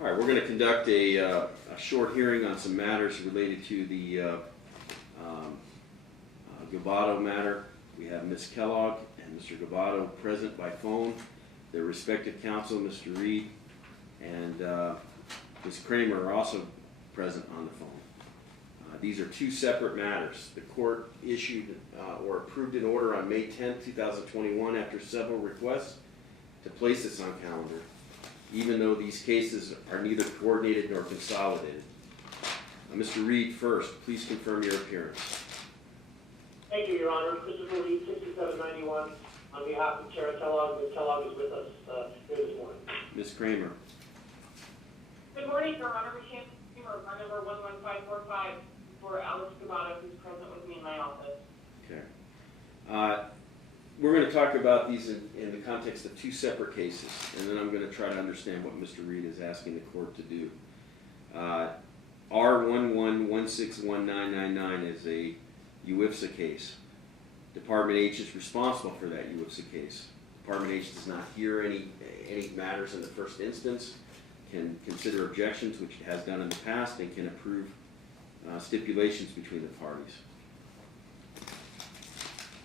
All right, we're going to conduct a short hearing on some matters related to the Ghibaudo matter. We have Ms. Kellogg and Mr. Ghibaudo present by phone. Their respective counsel, Mr. Reed and Ms. Kramer, are also present on the phone. These are two separate matters. The court issued or approved an order on May 10, 2021 after several requests to place this on calendar, even though these cases are neither coordinated nor consolidated. Mr. Reed, first, please confirm your appearance. Thank you, Your Honor. Christopher Reed, 6791, on behalf of Chair Kellogg. Ms. Kellogg is with us here this morning. Ms. Kramer. Good morning, Your Honor. Michelle Kramer, my number 11545, for Alex Ghibaudo, who's present with me in my office. Okay. We're going to talk about these in the context of two separate cases, and then I'm going to try to understand what Mr. Reed is asking the court to do. R11161999 is a UIFSA case. Department H is responsible for that UIFSA case. Department H does not hear any matters in the first instance, can consider objections, which it has done in the past, and can approve stipulations between the parties.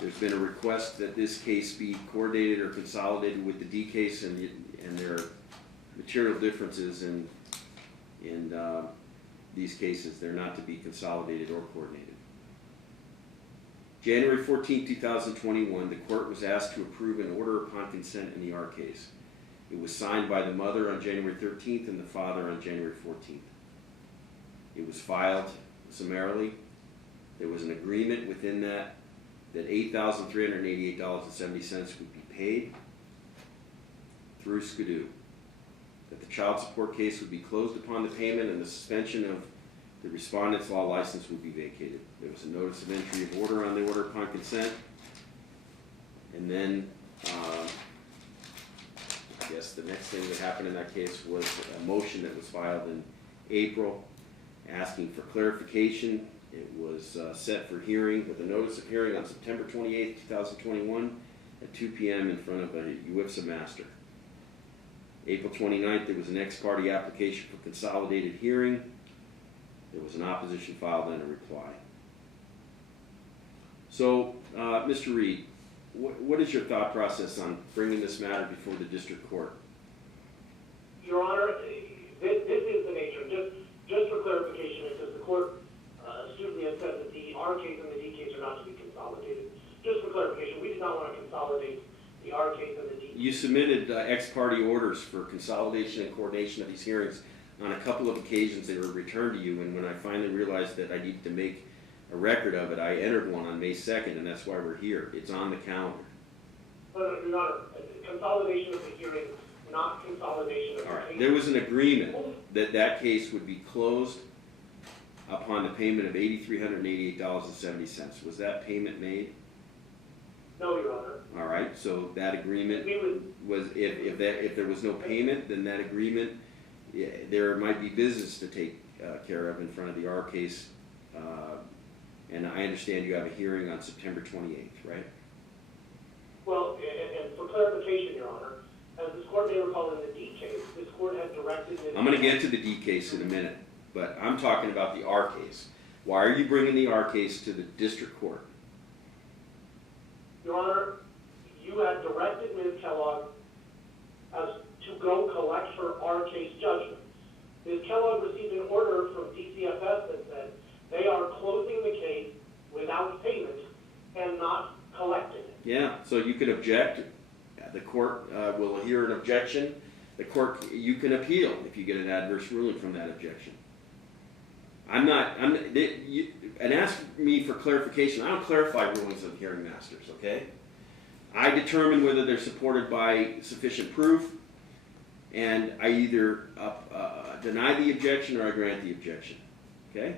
There's been a request that this case be coordinated or consolidated with the D case, and there are material differences in these cases. They're not to be consolidated or coordinated. January 14, 2021, the court was asked to approve an order upon consent in the R case. It was signed by the mother on January 13th and the father on January 14th. It was filed summarily. There was an agreement within that $8,388.70 would be paid through Skidoo, that the child support case would be closed upon the payment, and the suspension of the respondent's law license would be vacated. There was a notice of entry of order on the order upon consent, and then I guess the next thing that happened in that case was a motion that was filed in April asking for clarification. It was set for hearing with a notice of hearing on September 28, 2021 at 2 p.m. in front of a UIFSA master. April 29th, there was an ex parte application for consolidated hearing. There was an opposition filed and a reply. So, Mr. Reed, what is your thought process on bringing this matter before the district court? Your Honor, this is the nature. Just for clarification, because the court astutely has said that the R case and the D case are not to be consolidated. Just for clarification, we did not want to consolidate the R case and the D case. You submitted ex parte orders for consolidation and coordination of these hearings on a couple of occasions. They were returned to you, and when I finally realized that I needed to make a record of it, I entered one on May 2nd, and that's why we're here. It's on the calendar. But Your Honor, consolidation of the hearing, not consolidation of the case. There was an agreement that that case would be closed upon the payment of $8,388.70. Was that payment made? No, Your Honor. All right, so that agreement was, if there was no payment, then that agreement, there might be business to take care of in front of the R case, and I understand you have a hearing on September 28th, right? Well, and for clarification, Your Honor, as this court may recall in the D case, this court had directed... I'm going to get to the D case in a minute, but I'm talking about the R case. Why are you bringing the R case to the district court? Your Honor, you had directed Ms. Kellogg as to go collect her R case judgment. Ms. Kellogg received an order from DCFS that said they are closing the case without payment and not collecting it. Yeah, so you can object. The court will hear an objection. The court, you can appeal if you get an adverse ruling from that objection. And ask me for clarification. I don't clarify rulings of hearing masters, okay? I determine whether they're supported by sufficient proof, and I either deny the objection or I grant the objection, okay?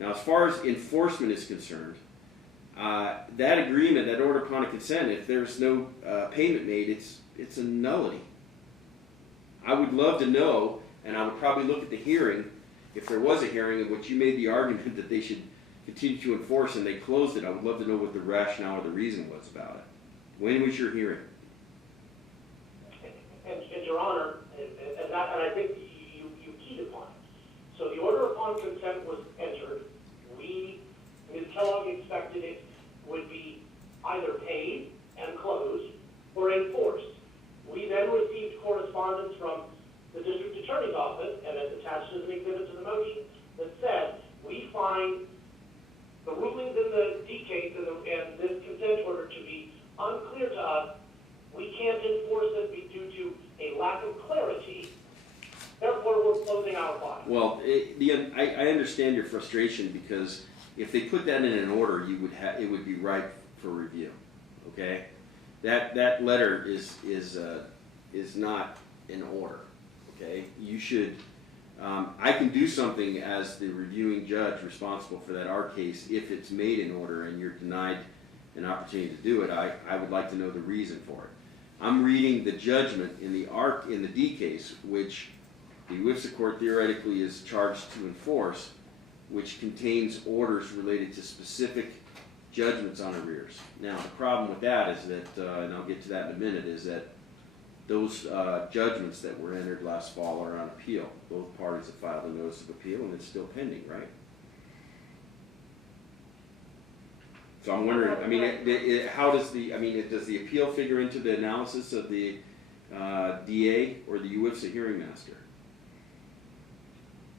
Now, as far as enforcement is concerned, that agreement, that order upon consent, if there's no payment made, it's a nullity. I would love to know, and I would probably look at the hearing, if there was a hearing in which you made the argument that they should continue to enforce and they closed it. I would love to know what the rationale or the reason was about it. When was your hearing? And Your Honor, and I think you So the order upon consent was entered. Ms. Kellogg expected it would be either paid and closed or enforced. We then received correspondence from the district attorney's office, and it's attached as an exhibit to the motion, that said, we find the rulings in the D case and this consent order to be unclear to us. We can't enforce it due to a lack of clarity. Therefore, we're closing our file. Well, I understand your frustration, because if they put that in an order, it would be ripe for review. Okay, that letter is not an order. Okay, you should. I can do something as the reviewing judge responsible for that R case if it's made in order and you're denied an opportunity to do it. I would like to know the reason for it. I'm reading the judgment in the D case, which the UIFSA court theoretically is charged to enforce, which contains orders related to specific judgments on arrears. Now, the problem with that is that, and I'll get to that in a minute, is that those judgments that were entered last fall are on appeal. Both parties have filed a notice of appeal, and it's still pending, right? So I'm wondering, I mean, how does does the appeal figure into the analysis of the DA or the UIFSA hearing master?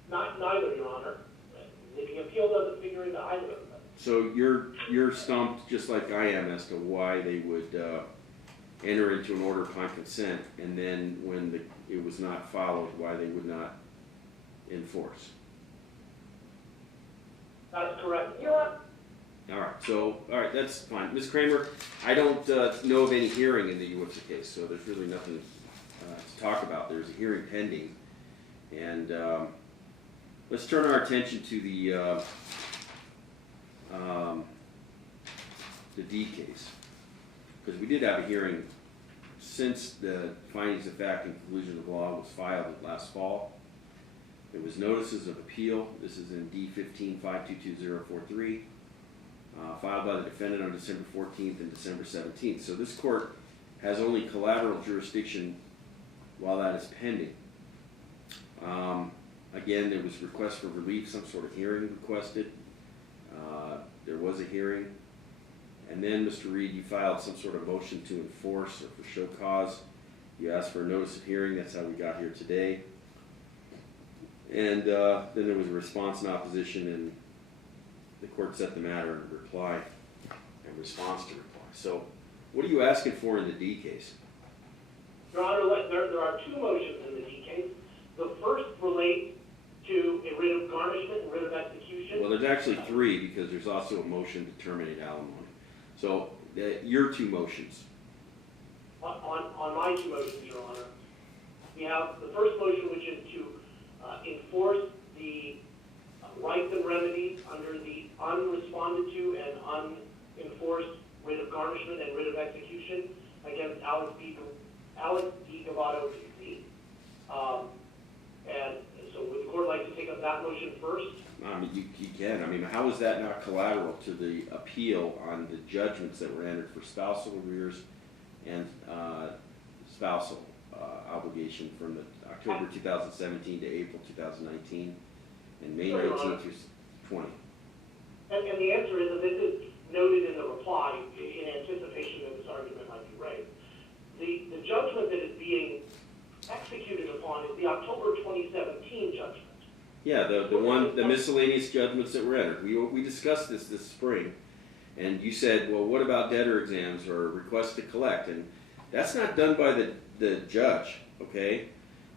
Neither, Your Honor. The appeal doesn't figure into either of them. So you're stumped just like I am as to why they would enter into an order upon consent, and then when it was not followed, why they would not enforce. That's correct. All right, that's fine. Ms. Kramer, I don't know of any hearing in the UIFSA case, so there's really nothing to talk about. There's a hearing pending, and let's turn our attention to the D case, because we did have a hearing since the findings of fact and conclusion of law was filed last fall. There was notices of appeal. This is in D15-522043, filed by the defendant on December 14th and December 17th. So this court has only collateral jurisdiction while that is pending. Again, there was request for relief, some sort of hearing requested. There was a hearing. And then, Mr. Reed, you filed some sort of motion to enforce or for show cause. You asked for a notice of hearing. That's how we got here today. And then there was a response in opposition, and the court set the matter in reply, in response to reply. So what are you asking for in the D case? Your Honor, there are two motions in the D case. The first relates to a writ of garnishment and writ of execution. Well, there's actually three, because there's also a motion to terminate alimony. So your two motions. On my two motions, Your Honor, we have the first motion, which is to enforce the rights and remedies under the unresponded to and unenforced writ of garnishment and writ of execution against Alex D. Ghibaudo Disgraced. And so would the court like to take up that motion first? I mean, you can. I mean, how is that not collateral to the appeal on the judgments that were entered for spousal arrears and spousal obligation from the October 2017 to April 2019 and May 19 through 20? And the answer is that this is noted in the reply in anticipation that this argument might be raised. The judgment that is being executed upon is the October 2017 judgment. Yeah, the miscellaneous judgments that were entered. We discussed this spring, and you said, well, what about debtor exams or requests to collect? And that's not done by the judge, okay?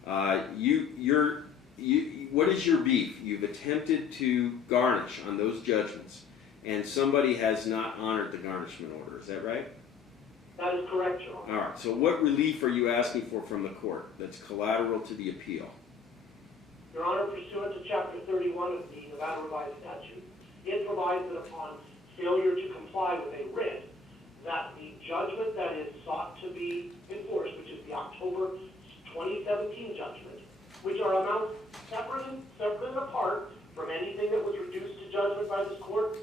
What is your beef? You've attempted to garnish on those judgments, and somebody has not honored the garnishment order. Is that right? That is correct, Your Honor. All right, so what relief are you asking for from the court that's collateral to the appeal? Your Honor, pursuant to Chapter 31 of the Nevada Revised Statute, it provides that upon failure to comply with a writ, that the judgment that is sought to be enforced, which is the October 2017 judgment, which are amounts separate and apart from anything that was reduced to judgment by this court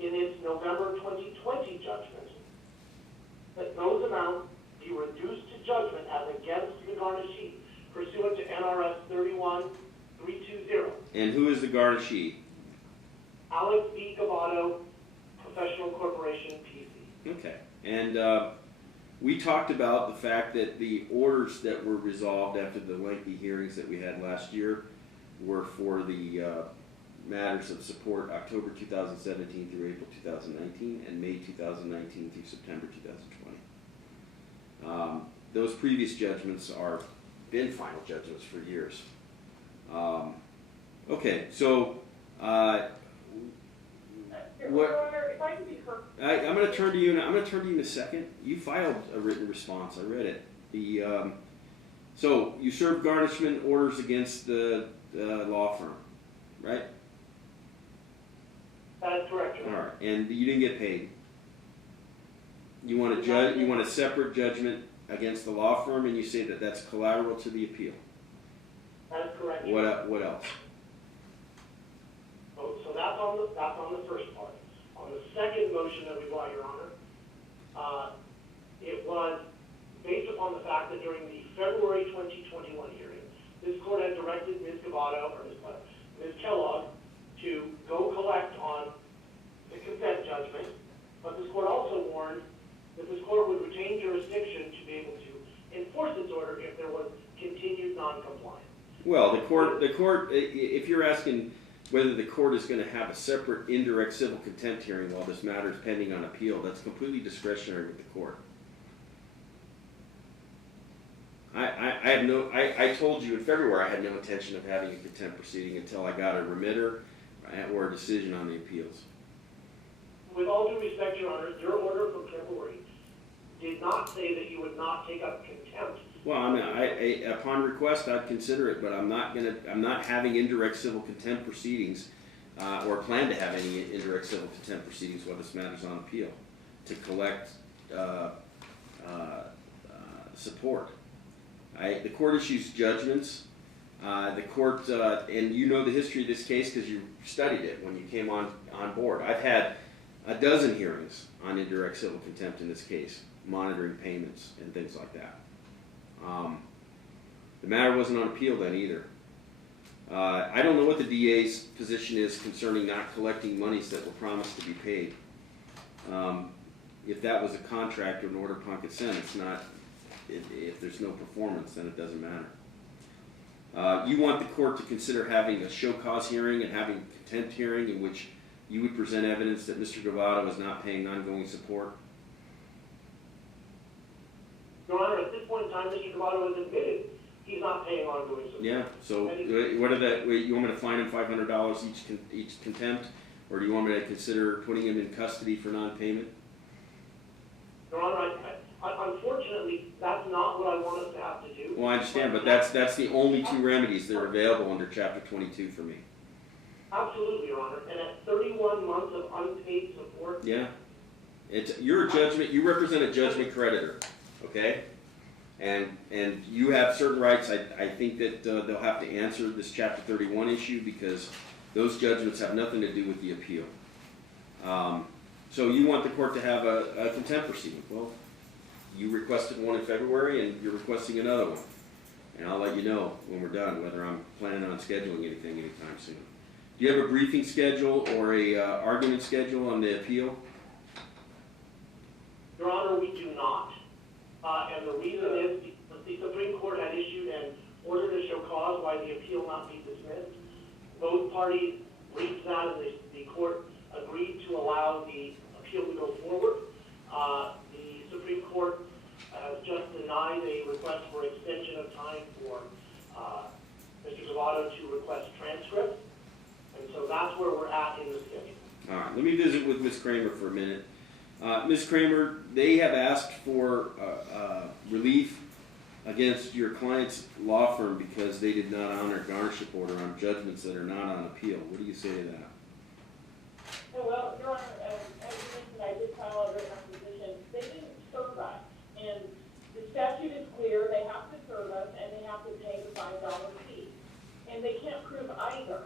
in its November 2020 judgment, that those amounts be reduced to judgment as against the garnishee pursuant to NRS 31-320. And who is the garnishee? Alex B. Ghibaudo, Professional Corporation, PC. Okay. And we talked about the fact that the orders that were resolved after the lengthy hearings that we had last year were for the matters of support October 2017 through April 2019 and May 2019 through September 2020. Those previous judgments are been final judgments for years. Okay, so what? If I could be heard. I'm going to turn to you. I'm going to turn to you in a second. You filed a written response. I read it. So you served garnishment orders against the law firm, right? That is correct, Your All Honor. right, and you didn't get paid. You want a judge. You want a separate judgment against the law firm, and you say that that's collateral to the appeal. That is correct. What else? So that's on the first part. On the second motion that we brought, Your Honor, it was based upon the fact that during the February 2021 hearing, this court had directed Ms. Ghibaudo, or Ms. Kellogg, to go collect on the consent judgment, but this court also warned that this court would retain jurisdiction to be able to enforce its order if there was continued non-compliance. Well, the court. If you're asking whether the court is going to have a separate indirect civil contempt hearing while this matter is pending on appeal, that's completely discretionary with the court. I told you in February I had no intention of having a contempt proceeding until I got a remitter or a decision on the appeals. With all due respect, Your Honor, your order from February did not say that you would not take up contempt. Well, I mean, upon request, I'd consider it, but I'm not having indirect civil contempt proceedings, or plan to have any indirect civil contempt proceedings while this matter's on appeal, to collect support. The court issues judgments. The court, and you know the history of this case because you studied it when you came on board. I've had a dozen hearings on indirect civil contempt in this case, monitoring payments and things like that. The matter wasn't on appeal then either. I don't know what the DA's position is concerning not collecting monies that were promised to be paid. If that was a contract or an order upon consent, it's not. If there's no performance, then it doesn't matter. You want the court to consider having a show cause hearing and having a contempt hearing in which you would present evidence that Mr. Ghibaudo was not paying ongoing support? Your Honor, at this point in time, Mr. Ghibaudo has admitted he's not paying ongoing support. Yeah, so what are the, you want me to fine him $500 each contempt, or do you want me to consider putting him in custody for non-payment? Your Honor, unfortunately, that's not what I want us to have to do. Well, I understand, but that's the only two remedies that are available under Chapter 22 for me. Absolutely, Your Honor, and at 31 months of unpaid support. Yeah, you're a judgment. You represent a judgment creditor, okay? And you have certain rights. I think that they'll have to answer this Chapter 31 issue because those judgments have nothing to do with the appeal. So you want the court to have a contempt proceeding. Well, you requested one in February, and you're requesting another one. And I'll let you know when we're done whether I'm planning on scheduling anything anytime soon. Do you have a briefing schedule or a argument schedule on the appeal? Your Honor, we do not. And the reason is the Supreme Court had issued an order to show cause why the appeal not be dismissed. Both parties reached that, and the court agreed to allow the appeal to go forward. The Supreme Court has just denied a request for extension of time for Mr. Ghibaudo to request transcripts. And so that's where we're at in the schedule. All right, let me visit with Ms. Kramer for a minute. Ms. Kramer, they have asked for relief against your client's law firm because they did not honor garnishment order on judgments that are not on appeal. What do you say to that? Well, Your Honor, as you mentioned, I did file a written opposition. They didn't serve us, and the statute is clear. They have to serve us, and they have to pay the $5 fee. And they can't prove either.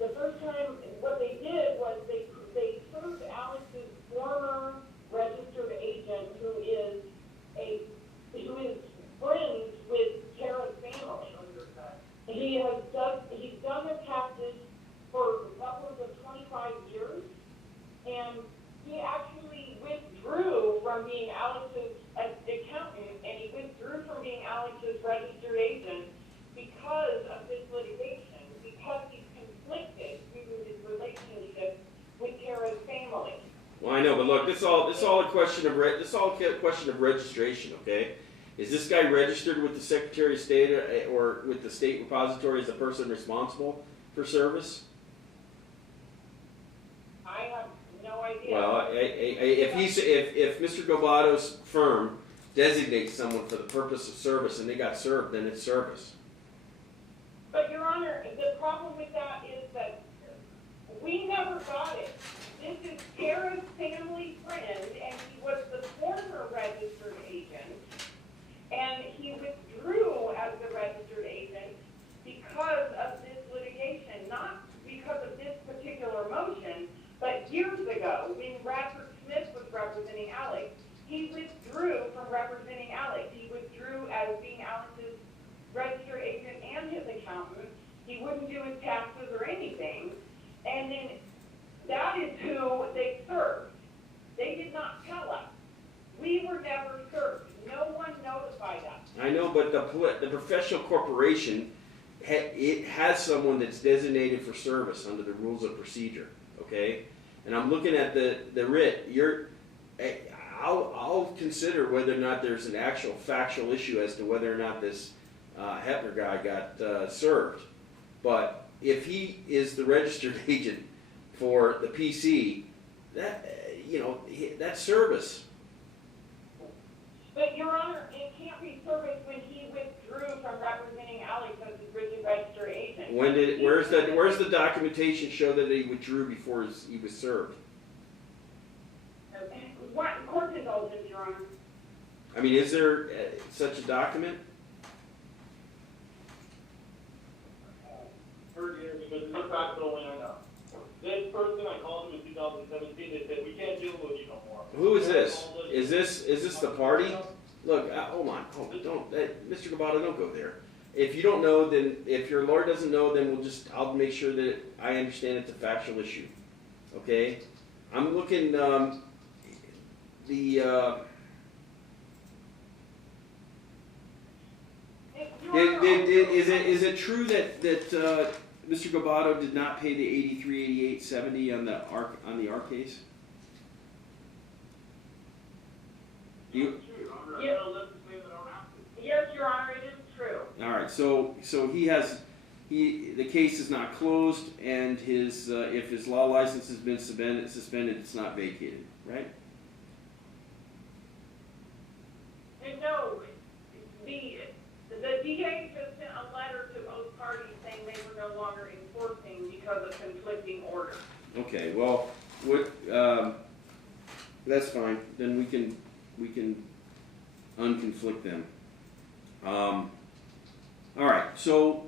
The first time, what they did was they served Alex's former registered agent, who is friends with Tara's family. He's done their taxes. Alex's registered agent because of this litigation, because he's conflicted due to his relationship with Tara's family. Well, I know, but look, this is all a question of registration. Okay, is this guy registered with the Secretary of State or with the state repository as a person responsible for service? I have no idea. Well, if Mr. Ghibaudo's firm designates someone for the purpose of service and they got served, then it's service. But Your Honor, the problem with that is that we never got it. This is Tara's family friend, and he was the former registered agent, and he withdrew as the registered agent because of this litigation, not because of this particular motion, but years ago, when Radford Smith was representing Alex, he withdrew from representing Alex. He withdrew as being Alex's registered agent and his accountant. He wouldn't do his taxes or anything. And then that is who they served. They did not tell us. We were never served. No one notified us. I know, but the professional corporation, it has someone that's designated for service under the rules of procedure. Okay, and I'm looking at the writ. I'll consider whether or not there's an actual factual issue as to whether or not this Hepner guy got served. But if he is the registered agent for the PC, that's service. But Your Honor, it can't be service when he withdrew from representing Alex as his registered agent. Where's the documentation show that he withdrew before he was served? Court indulgence, Your Honor. I mean, is there such a document? Heard here, because this fact only I know. This person, I called him in 2017, they said, we can't deal with you no more. Who is this? Is this the party? Look, hold on, don't, Mr. Ghibaudo, don't go there. If you don't know, then, if your lawyer doesn't know, then I'll make sure that I understand it's a factual issue. Okay? I'm looking, is it true that Mr. Ghibaudo did not pay the $83.88.70 on the R case? Yes, Your Honor, it is true. All right, so the case is not closed, and if his law license has been suspended, it's not vacated, right? And no, the DA just sent a letter to both parties saying they were no longer enforcing because of conflicting orders. Okay, well, that's fine. Then we can unconflict them. All right, so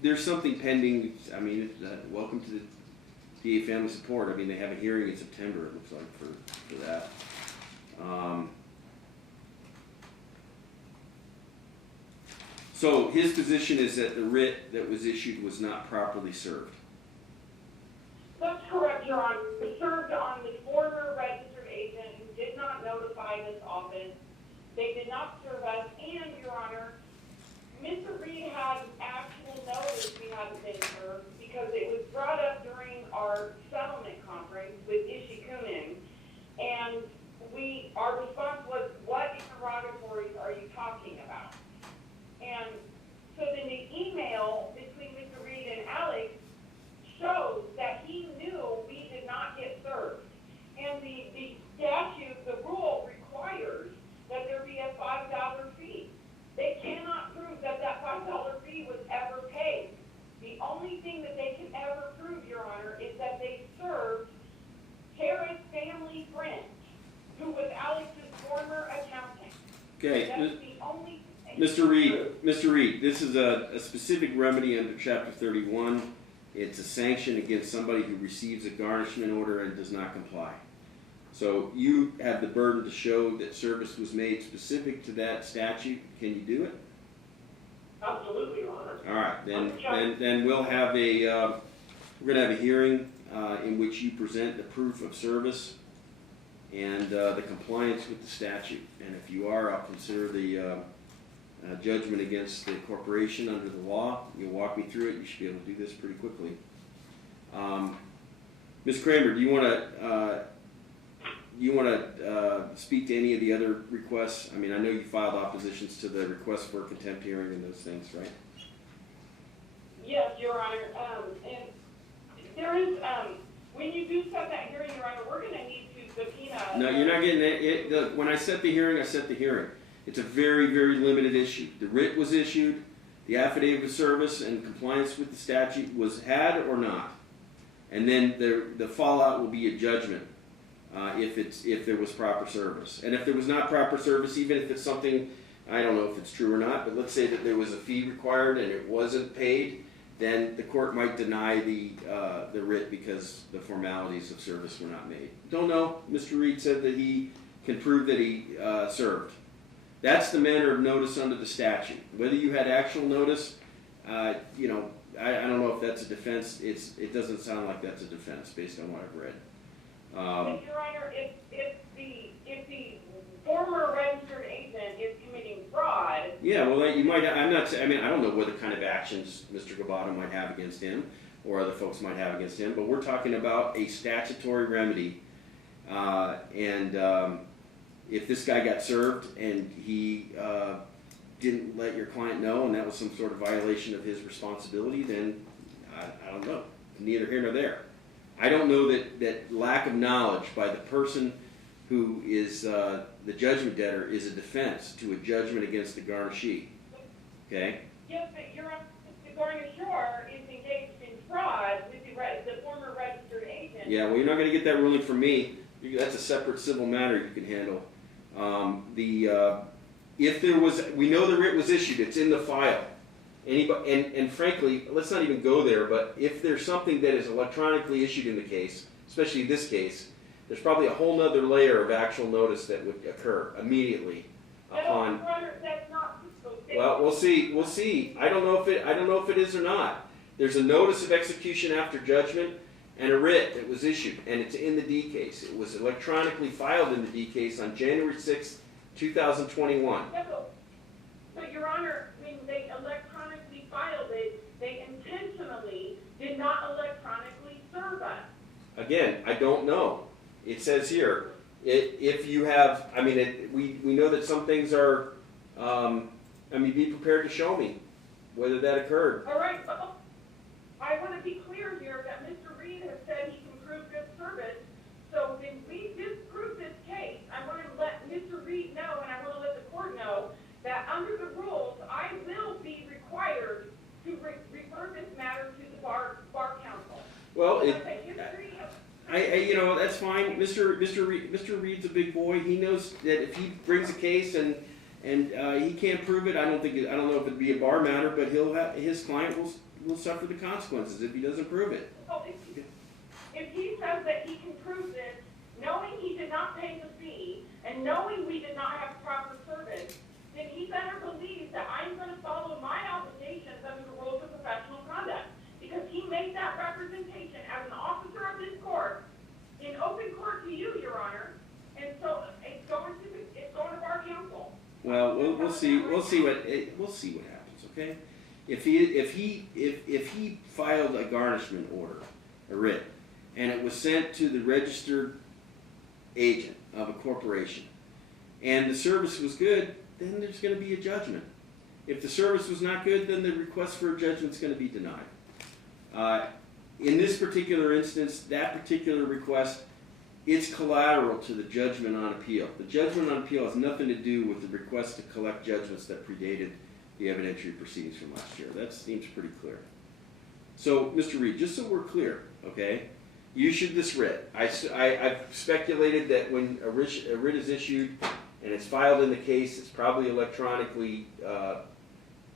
there's something pending. I mean, welcome to the DA Family Support. I mean, they have a hearing in September, it looks like, for that. So his position is that the writ that was issued was not properly served. That's correct, Your Honor. It served on the former registered agent who did not notify this office. They did not serve us, and, Your Honor, Mr. Reed had actual notice we hadn't been served because it was brought up during our settlement conference with Ishikunin, and our response was, what interrogatories are you talking about? And so then the email between Mr. Reed and Alex shows that he knew we did not get served. And the statute, the rule requires that there be a $5 fee. They cannot prove that that $5 fee was ever paid. The only thing that they can ever prove, Your Honor, is that they served Tara's family friend, who was Alex's former accountant. Okay. That's the only Mr. Reed, this is a specific remedy under Chapter 31. It's a sanction against somebody who receives a garnishment order and does not comply. So you have the burden to show that service was made specific to that statute. Can you do it? Absolutely, Your Honor. All right, then we'll have we're going to have a hearing in which you present the proof of service and the compliance with the statute. And if you are, I'll consider the judgment against the corporation under the law. You'll walk me through it. You should be able to do this pretty quickly. Ms. Kramer, do you want to speak to any of the other requests? I mean, I know you filed oppositions to the request for a contempt hearing and those things, right? Yes, Your Honor. And there is, when you do set that hearing, Your Honor, we're going to need to subpoena. No, you're not getting it. When I set the hearing, I set the hearing. It's a very, very limited issue. The writ was issued. The affidavit of service and compliance with the statute was had or not. And then the fallout will be a judgment if there was proper service. And if there was not proper service, even if it's something, I don't know if it's true or not, but let's say that there was a fee required and it wasn't paid, then the court might deny the writ because the formalities of service were not made. Don't know. Mr. Reed said that he can prove that he served. That's the manner of notice under the statute. Whether you had actual notice, I don't know if that's a defense. It doesn't sound like that's a defense based on what I've read. But Your Honor, if the former registered agent is committing fraud. Yeah, well, you might. I don't know what the kind of actions Mr. Ghibaudo might have against him, or other folks might have against him. But we're talking about a statutory remedy, and if this guy got served and he didn't let your client know, and that was some sort of violation of his responsibility, then I don't know. Neither here nor there. I don't know that lack of knowledge by the person who is the judgment debtor is a defense to a judgment against the garnishee. Okay? Yes, but Your Honor, the garnisher is engaged in fraud with the former registered agent. Yeah, well, you're not going to get that ruling from me. That's a separate civil matter you can handle. If there was, we know the writ was issued. It's in the file. And frankly, let's not even go there, but if there's something that is electronically issued in the case, especially this case, there's probably a whole nother layer of actual notice that would occur immediately upon. That's not. Well, we'll see. We'll see. I don't know if it is or not. There's a notice of execution after judgment and a writ that was issued, and it's in the D case. It was electronically filed in the D case on January 6th, 2021. Yeah, but Your Honor, when they electronically filed it, they intentionally did not electronically serve us. Again, I don't know. It says here, if you have, we know that some things are, be prepared to show me whether that occurred. All right, well, I want to be clear here that Mr. Reed has said he can prove good service. So when we disprove this case, I want to let Mr. Reed know, and I want to let the court know, that under the rules, I will be required to refer this matter to the bar council. Well, that's fine. Mr. Reed's a big boy. He knows that if he brings a case and he can't prove it, I don't know if it'd be a bar matter, but his client will suffer the consequences if he doesn't prove it. Well, if he says that he can prove this, knowing he did not pay the fee and knowing we did not have proper service, then he better believe that I'm going to follow my obligations under the rules of professional conduct, because he made that representation as an officer of this court in open court to you, Your Honor, and so it's going to bar counsel. Well, we'll see what happens. Okay, if he filed a garnishment order, a writ, and it was sent to the registered agent of a corporation, and the service was good, then there's going to be a judgment. If the service was not good, then the request for a judgment is going to be denied. In this particular instance, that particular request, it's collateral to the judgment on appeal. The judgment on appeal has nothing to do with the request to collect judgments that predated the evidentiary proceedings from last year. That seems pretty clear. So, Mr. Reed, just so we're clear, okay, you issued this writ. I've speculated that when a writ is issued and it's filed in the case, it's probably electronically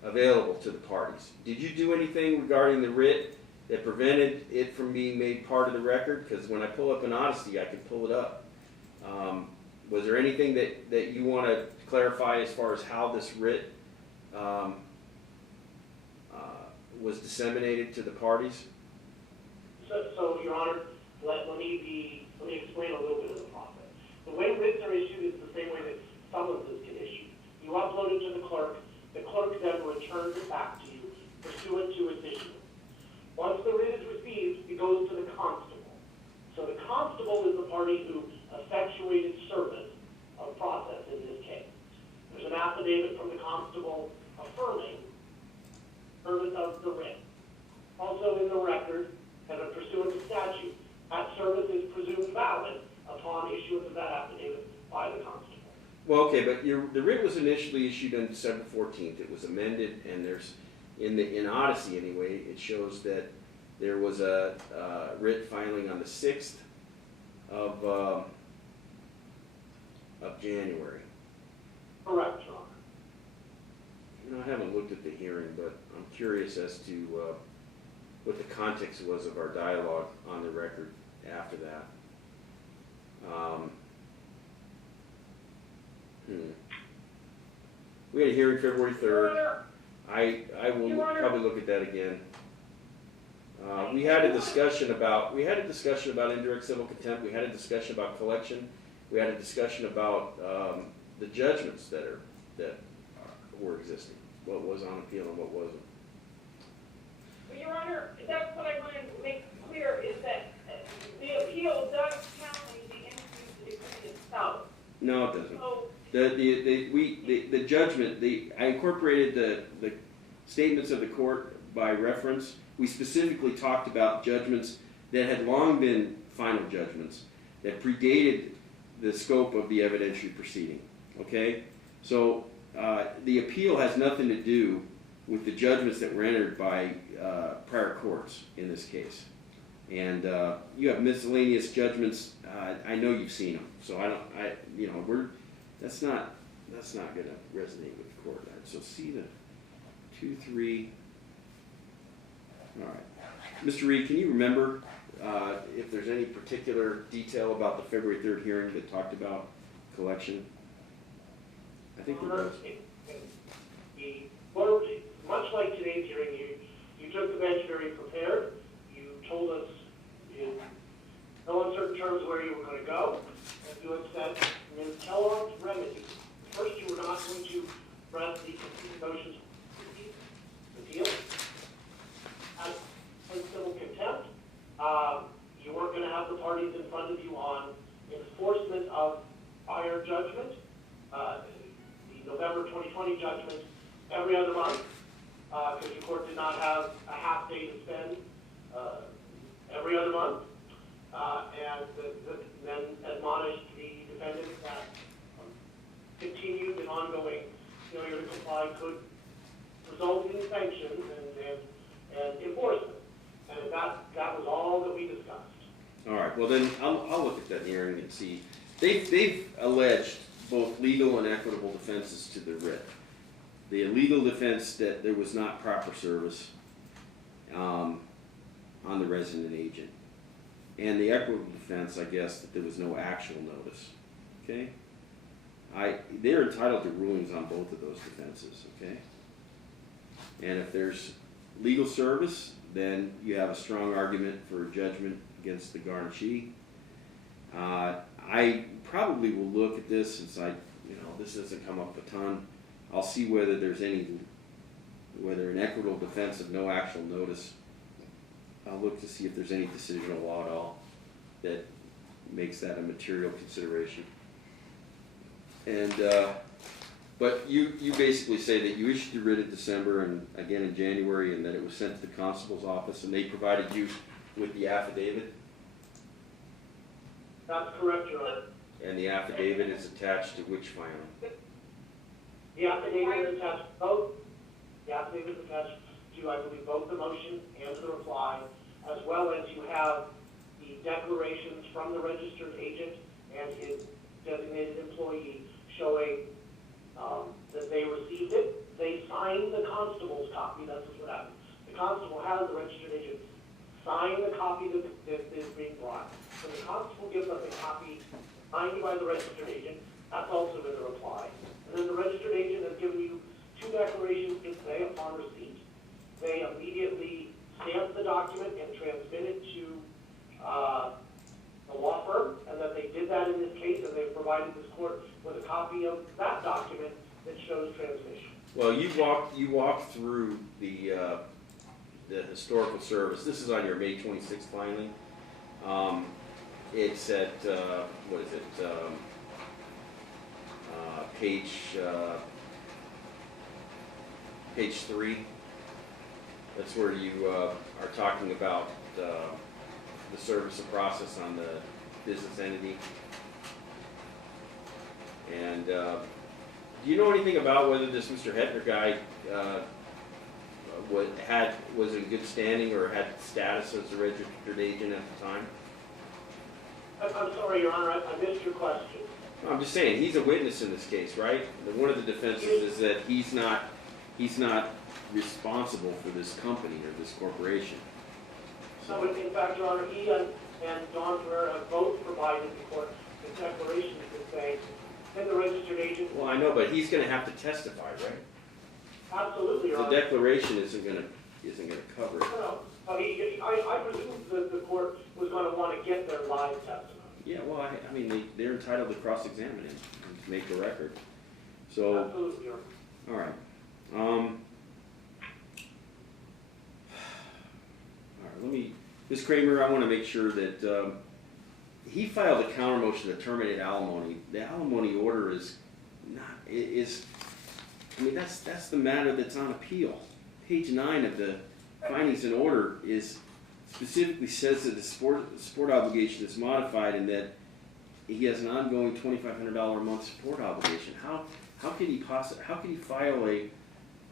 available to the parties. Did you do anything regarding the writ that prevented it from being made part of the record? Because when I pull up an Odyssey, I can pull it up. Was there anything that you want to clarify as far as how this writ was disseminated to the parties? So Your Honor, let me explain a little bit of the process. The way writs are issued is the same way that summonses get issued. You upload it to the clerk. the clerk then returns it back to you pursuant to its issuance. Once the writ is received, it goes to the constable. So the constable is the party who effectuated service of process in this case. There's an affidavit from the constable affirming service of the writ. Also in the record, and pursuant to statute, that service is presumed valid upon issuance of that affidavit by the constable. Well, okay, but the writ was initially issued on December 14th. It was amended, and there's, in Odyssey anyway, it shows that there was a writ filing on the 6th of January. Correct, Your Honor. You know, I haven't looked at the hearing, but I'm curious as to what the context was of our dialogue on the record after that. We had a hearing February 3rd. I will probably look at that again. We had a discussion about indirect civil contempt. We had a discussion about collection. We had a discussion about the judgments that were existing. What was on appeal and what wasn't. Well, Your Honor, that's what I wanted to make clear is that the appeal does challenge the entry of the decree itself. No, it doesn't. So, The judgment. I incorporated the statements of the court by reference. We specifically talked about judgments that had long been final judgments that predated the scope of the evidentiary proceeding. Okay, so the appeal has nothing to do with the judgments that were entered by prior courts in this case. And you have miscellaneous judgments. I know you've seen them, so that's not going to resonate with the court. So see the 2-3. All right, Mr. Reed, can you remember if there's any particular detail about the February 3rd hearing that talked about collection? I think there was. Much like today's hearing, you took the bench very prepared. You told us in no uncertain terms where you were going to go, and you had said Ms. Kellogg's remedy. First, you were not going to press the competing motions appeal as civil contempt. You weren't going to have the parties in front of you on enforcement of prior judgment, the November 2020 judgment, every other month, because your court did not have a half day to spend every other month, and then admonished the defendant that continued and ongoing failure to comply could result in sanctions and enforcement. And that was all that we discussed. All right. Well, then I'll look at that hearing and see. They've alleged both legal and equitable defenses to the writ. The legal defense that there was not proper service on the resident agent, and the equitable defense, I guess, that there was no actual notice. Okay. They're entitled to rulings on both of those defenses. Okay. And if there's legal service, then you have a strong argument for judgment against the garnishee. I probably will look at this since this doesn't come up a ton. I'll see whether there's whether an equitable defense of no actual notice. I'll look to see if there's any decisional law at all that makes that a material consideration. And but you basically say that you issued the writ in December and again in January, and that it was sent to the constable's office, and they provided you with the affidavit. That's correct, Your Honor. And the affidavit is attached to which filing? The affidavit is attached to both. The affidavit is attached to, I believe, both the motion and the reply, as well as you have the declarations from the registered agent and his designated employee showing that they received it. They signed the constable's copy. That's what happened. The constable has the registered agent sign the copy that is being brought. So the constable gives us a copy signed by the registered agent. That's also in the reply. And then the registered agent has given you two declarations to say upon receipt. They immediately stamp the document and transmit it to the law firm, and that they did that in this case, and they've provided this court with a copy of that document that shows transmission. Well, you walked through the historical service. This is on your May 26th filing. It's at what is it? Page 3. That's where you are talking about the service and process on the business entity. And do you know anything about whether this Mr. Hetner guy was in good standing or had status as a registered agent at the time? I'm sorry, Your Honor, I missed your question. I'm just saying, he's a witness in this case, right? One of the defenses is that he's not responsible for this company or this corporation. So, in fact, Your Honor, he and Don Ferrer have both provided the court the declarations that say, and the registered agent. Well, I know, but he's going to have to testify, right? Absolutely, Your The Honor. declaration isn't going to cover it. No, I presume that the court was going to want to get their live testimony. Yeah, well, I mean, they're entitled to cross-examine him and make the record. So, Absolutely, Your Honor. all right. Let me, Ms. Kramer, I want to make sure that he filed a counter motion to terminate alimony. The alimony order is not, I mean, that's the matter that's on appeal. Page 9 of the findings and order specifically says that the support obligation is modified and that he has an ongoing $2,500 a month support obligation. How can he file a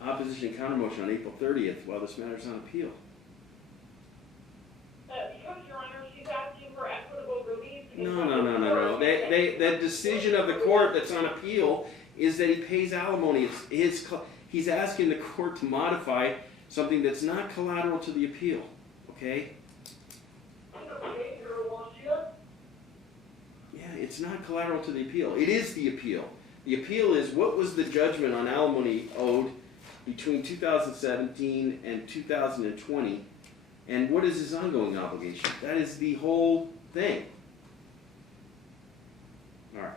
opposition counter motion on April 30th while this matter is on appeal? Because, Your Honor, she's asking for equitable relief. No. The decision of the court that's on appeal is that he pays alimony. He's asking the court to modify something that's not collateral to the appeal. Okay? Yeah, it's not collateral to the appeal. It is the appeal. The appeal is what was the judgment on alimony owed between 2017 and 2020, and what is his ongoing obligation? That is the whole thing. All right.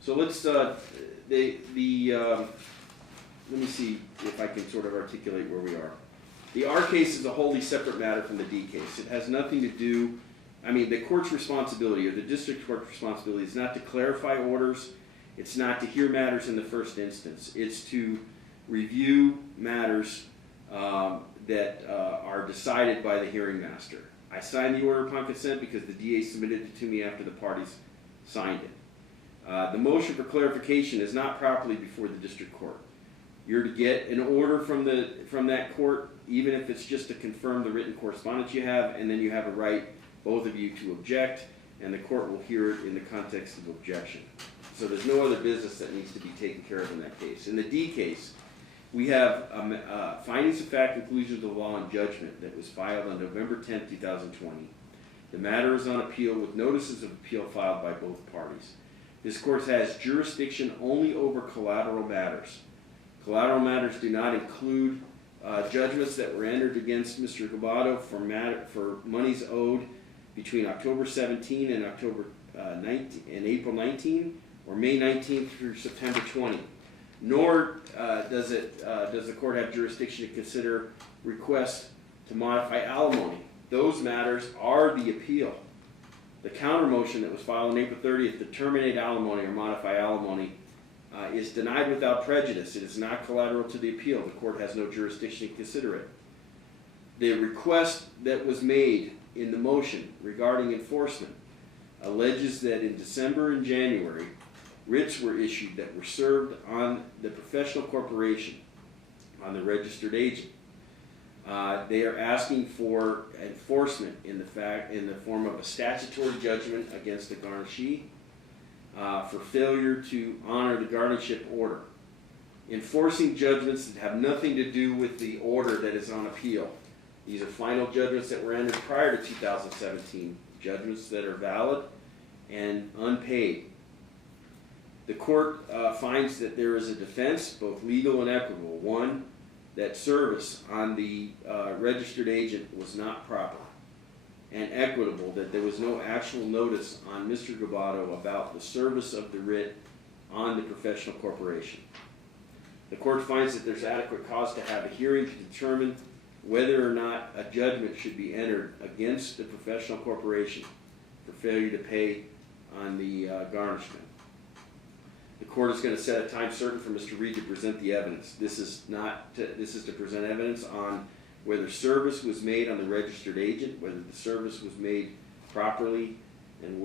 So let's let me see if I can sort of articulate where we are. The R case is a wholly separate matter from the D case. It has nothing to do. I mean, the court's responsibility or the district court's responsibility is not to clarify orders. It's not to hear matters in the first instance. It's to review matters that are decided by the hearing master. I signed the order upon consent because the DA submitted it to me after the parties signed it. The motion for clarification is not properly before the district court. You're to get an order from that court, even if it's just to confirm the written correspondence you have, and then you have a right, both of you, to object, and the court will hear it in the context of objection. So there's no other business that needs to be taken care of in that case. In the D case, we have findings of fact, conclusions of law, and judgment that was filed on November 10, 2020. The matter is on appeal with notices of appeal filed by both parties. This court has jurisdiction only over collateral matters. Collateral matters do not include judgments that were entered against Mr. Ghibaudo for monies owed between October 17 and April 19, or May 19 through September 20. Nor does the court have jurisdiction to consider requests to modify alimony. Those matters are the appeal. The counter motion that was filed on April 30th to terminate alimony or modify alimony is denied without prejudice. It is not collateral to the appeal. The court has no jurisdiction to consider it. The request that was made in the motion regarding enforcement alleges that in December and January, writs were issued that were served on the professional corporation, on the registered agent. They are asking for enforcement in the form of a statutory judgment against the garnishee for failure to honor the guardianship order. Enforcing judgments that have nothing to do with the order that is on appeal. These are final judgments that were entered prior to 2017, judgments that are valid and unpaid. The court finds that there is a defense, both legal and equitable. One, that service on the registered agent was not proper, and equitable, that there was no actual notice on Mr. Ghibaudo about the service of the writ on the professional corporation. The court finds that there's adequate cause to have a hearing to determine whether or not a judgment should be entered against the professional corporation for failure to pay on the garnishment. The court is going to set a time certain for Mr. Reed to present the evidence. This is to present evidence on whether service was made on the registered agent, whether the service was made properly, and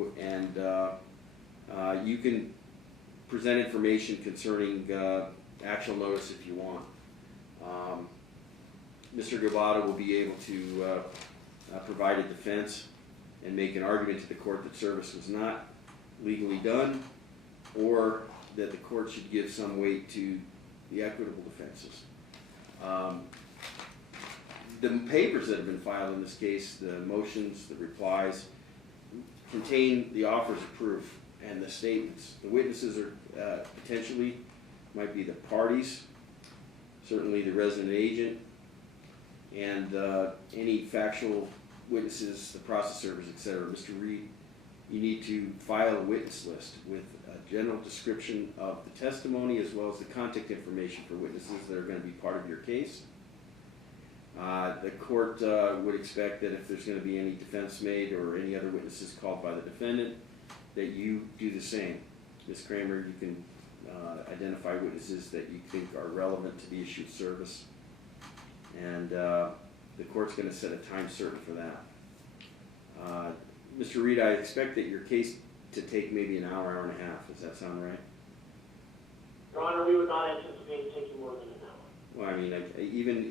you can present information concerning actual notice if you want. Mr. Ghibaudo will be able to provide a defense and make an argument to the court that service was not legally done, or that the court should give some weight to the equitable defenses. The papers that have been filed in this case, the motions, the replies, contain the offers of proof and the statements. The witnesses are potentially might be the parties, certainly the resident agent, and any factual witnesses, the process servers, etc. Mr. Reed, you need to file a witness list with a general description of the testimony as well as the contact information for witnesses that are going to be part of your case. The court would expect that if there's going to be any defense made or any other witnesses called by the defendant, that you do the same. Ms. Kramer, you can identify witnesses that you think are relevant to the issue of service, and the court's going to set a time certain for that. Mr. Reed, I expect that your case to take maybe an hour, hour and a half. Does that sound right? Your Honor, we would not anticipate taking more than an hour. Well, I mean,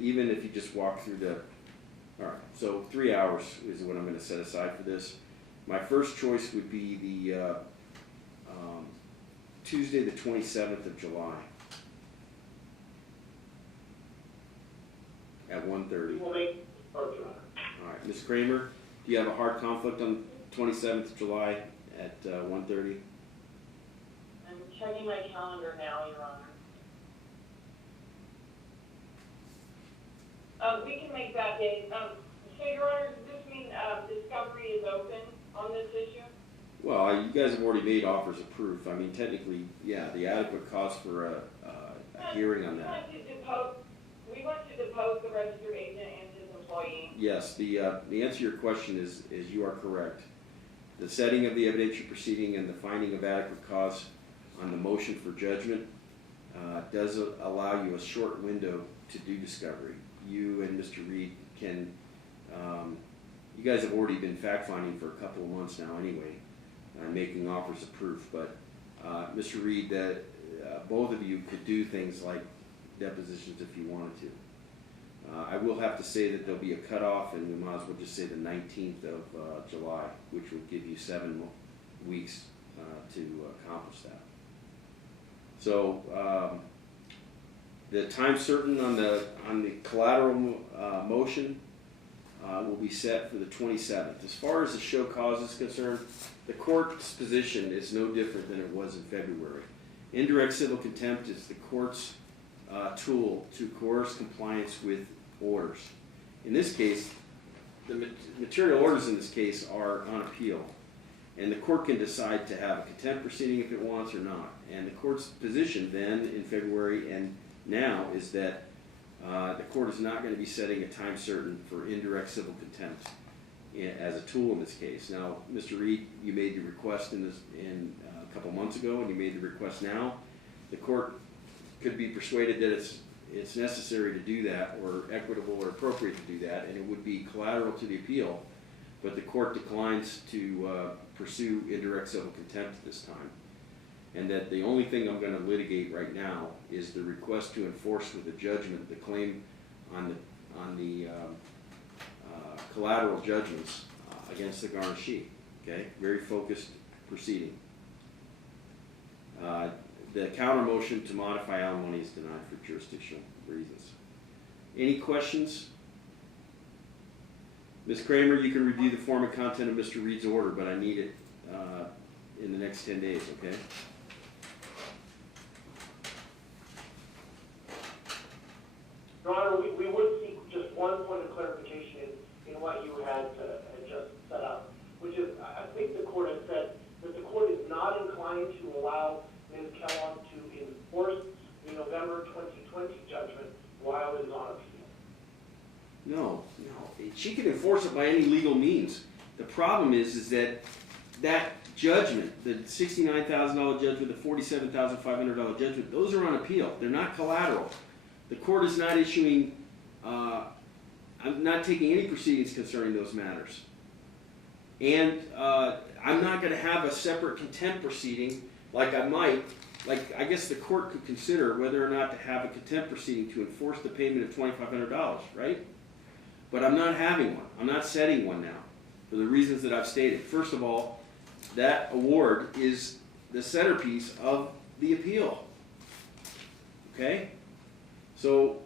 even if you just walk through the, all right, so 3 hours is what I'm going to set aside for this. My first choice would be the Tuesday, the 27th of July at 1:30. We will make, Your Honor. All right, Ms. Kramer, do you have a hard conflict on 27th of July at 1:30? I'm checking my calendar now, Your Honor. We can make that date. So, Your Honor, does this mean discovery is open on this issue? Well, you guys have already made offers of proof. I mean, technically, yeah, the adequate cost for a hearing on that. We want to depose the registered agent and his employee. Yes, the answer to your question is you are correct. The setting of the evidentiary proceeding and the finding of adequate cause on the motion for judgment does allow you a short window to do discovery. You and Mr. Reed can, you guys have already been fact-finding for a couple of months now anyway, making offers of proof, but Mr. Reed, both of you could do things like depositions if you wanted to. I will have to say that there'll be a cutoff, and we might as well just say the 19th of July, which will give you 7 weeks to accomplish that. So the time certain on the collateral motion will be set for the 27th. As far as the show cause is concerned, the court's position is no different than it was in February. Indirect civil contempt is the court's tool to coerce compliance with orders. In this case, the material orders in this case are on appeal, and the court can decide to have a contempt proceeding if it wants or not. And the court's position then in February and now is that the court is not going to be setting a time certain for indirect civil contempt as a tool in this case. Now, Mr. Reed, you made the request in a couple months ago, and you made the request now. The court could be persuaded that it's necessary to do that, or equitable or appropriate to do that, and it would be collateral to the appeal, but the court declines to pursue indirect civil contempt at this time. And that the only thing I'm going to litigate right now is the request to enforce with a judgment the claim on the collateral judgments against the garnishee. Okay, very focused proceeding. The counter motion to modify alimony is denied for jurisdictional reasons. Any questions? Ms. Kramer, you can review the form and content of Mr. Reed's order, but I need it in the next 10 days, okay? Your Honor, we would seek just one point of clarification in what you had just set up, which is, I think the court has said that the court is not inclined to allow Ms. Kellogg to enforce the November 2020 while it is on appeal. No. She can enforce it by any legal means. The problem is that judgment, the $69,000 judgment, the $47,500 judgment, those are on appeal. They're not collateral. The court is not issuing, I'm not taking any proceedings concerning those matters. And I'm not going to have a separate contempt proceeding like I guess the court could consider whether or not to have a contempt proceeding to enforce the payment of $2,500, right? But I'm not having one. I'm not setting one now for the reasons that I've stated. First of all, that award is the centerpiece of the appeal. Okay? So,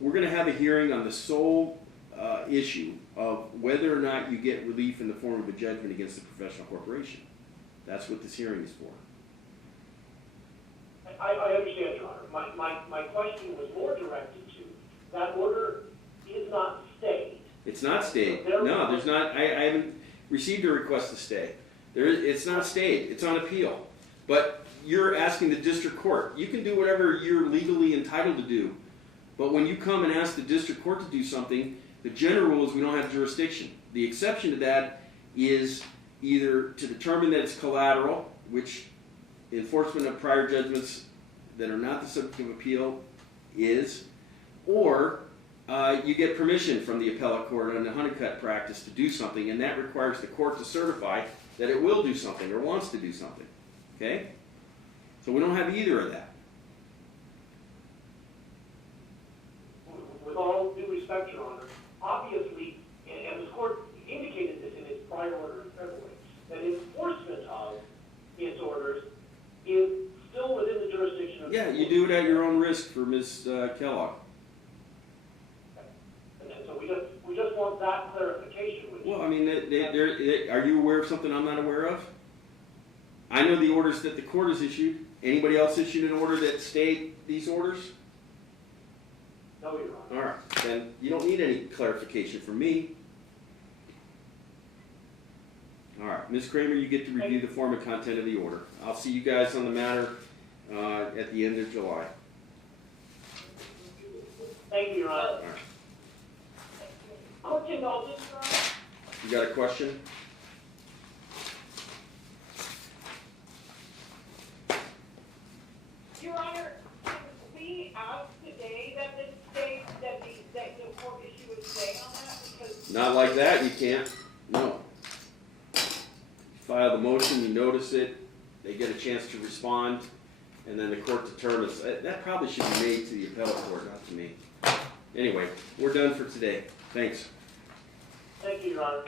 we're going to have a hearing on the sole issue of whether or not you get relief in the form of a judgment against the professional corporation. That's what this hearing is for. I understand, Your Honor. My question was more directed to, that order is not stayed. It's not stayed. No, there's not. I haven't received a request to stay. It's not stayed. It's on appeal. But you're asking the district court. You can do whatever you're legally entitled to do. But when you come and ask the district court to do something, the general rule is we don't have jurisdiction. The exception to that is either to determine that it's collateral, which enforcement of prior judgments that are not the subject of appeal is, or you get permission from the appellate court on the honeycut practice to do something, and that requires the court to certify that it will do something or wants to do something. Okay? So we don't have either of that. With all due respect, Your Honor, obviously, and the court indicated this in its prior order in February, that enforcement of its orders is still within the jurisdiction of the court. Yeah, you do it at your own risk for Ms. Kellogg. And so we just want that clarification. Well, I mean, are you aware of something I'm not aware of? I know the orders that the court has issued. Anybody else issued an order that stayed these orders? No, Your Honor. All right, then you don't need any clarification from me. All right, Ms. Kramer, you get to review the form and content of the order. I'll see you guys on the matter at the end of July. Thank you, Your Honor. All right. Court indulgence, Your Honor? You got a question? Your Honor, can we ask today that the court issue a stay on that? Because Not like that, you can't. No. You file the motion, you notice it, they get a chance to respond, and then the court determines. That probably should be made to the appellate court, not to me. Anyway, we're done for today. Thanks. Thank you, Your Honor.